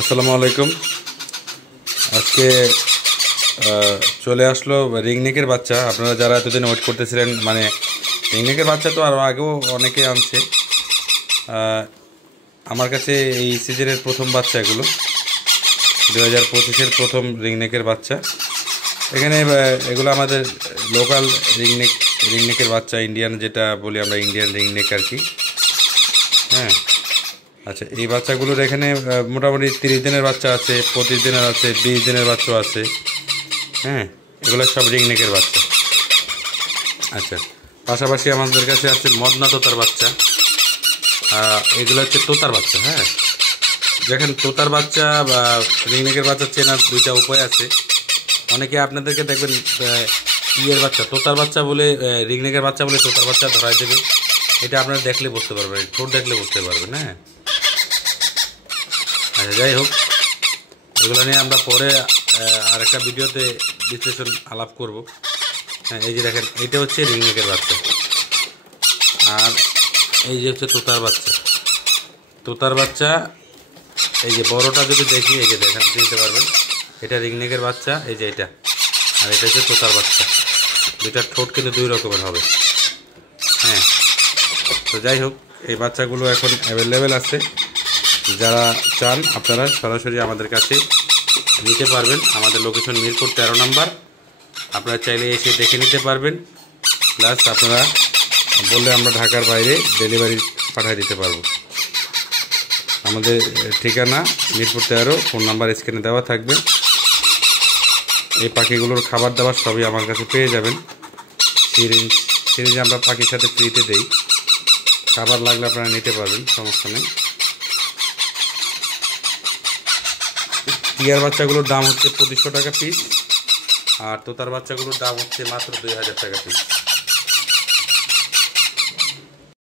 আসসালামু আলাইকুম। আজকে চলে আসলো রিংনেকের বাচ্চা। আপনারা যারা এতদিন ওয়েট করতেছিলেন, মানে রিংনেকের বাচ্চা তো আরও আগেও অনেকে আনছে। আমার কাছে এই সিজনের প্রথম বাচ্চা, এগুলো 2025-এর প্রথম রিংনেকের বাচ্চা। এখানে এগুলো আমাদের লোকাল রিংনেকের বাচ্চা, ইন্ডিয়ান যেটা বলি আমরা, ইন্ডিয়ান রিংনেক আর কি। হ্যাঁ, আচ্ছা, এই বাচ্চাগুলোর এখানে মোটামুটি 30 দিনের বাচ্চা আছে, 25 দিনের আছে, 20 দিনের বাচ্চা আছে। হ্যাঁ, এগুলো সব রিংনেকের বাচ্চা। আচ্ছা, পাশাপাশি আমাদের কাছে আছে মদনা তোতার বাচ্চা। এগুলো হচ্ছে তোতার বাচ্চা। হ্যাঁ, যেখানে তোতার বাচ্চা বা রিংনেকের বাচ্চা চেনার দুইটা উপায় আছে। অনেকে আপনাদেরকে দেখবেন ইয়ের বাচ্চা তোতার বাচ্চা বলে, রিংনেকের বাচ্চা বলে তোতার বাচ্চা ধরাই দেবে। এটা আপনারা দেখলে বুঝতে পারবেন, ঠোঁট দেখলে বুঝতে পারবেন। হ্যাঁ, আচ্ছা, যাই হোক, এগুলো নিয়ে আমরা পরে আরেকটা ভিডিওতে বিশ্লেষণ আলাপ করব। হ্যাঁ, এই যে দেখেন, এইটা হচ্ছে রিংনেকের বাচ্চা, আর এই যে হচ্ছে তোতার বাচ্চা। তোতার বাচ্চা এই যে বড়টা যদি দেখি, এই যে দেখেন, চিনতে পারবেন এটা রিংনেকের বাচ্চা। এই যে এটা, আর এটা হচ্ছে তোতার বাচ্চা। দুইটার ঠোঁট কিন্তু দুই রকমের হবে। হ্যাঁ, তো যাই হোক, এই বাচ্চাগুলো এখন অ্যাভেলেবেল আছে। যারা চান আপনারা সরাসরি আমাদের কাছে নিতে পারবেন। আমাদের লোকেশন মিরপুর 13 নম্বর। আপনারা চাইলে এসে দেখে নিতে পারবেন। প্লাস আপনারা বললে আমরা ঢাকার বাইরে ডেলিভারি পাঠিয়ে দিতে পারবো। আমাদের ঠিকানা মিরপুর 13, ফোন নাম্বার স্ক্রিনে দেওয়া থাকবে। এই পাখিগুলোর খাবার দাবার সবই আমার কাছে পেয়ে যাবেন। সিরিঞ্জ আমরা পাখির সাথে ফ্রিতে দেই। খাবার লাগলে আপনারা নিতে পারবেন, সমস্যা নেই। টিয়ার বাচ্চাগুলোর দাম হচ্ছে 2500 টাকা পিস, আর তোতার বাচ্চাগুলোর দাম হচ্ছে মাত্র 2000 টাকা পিস।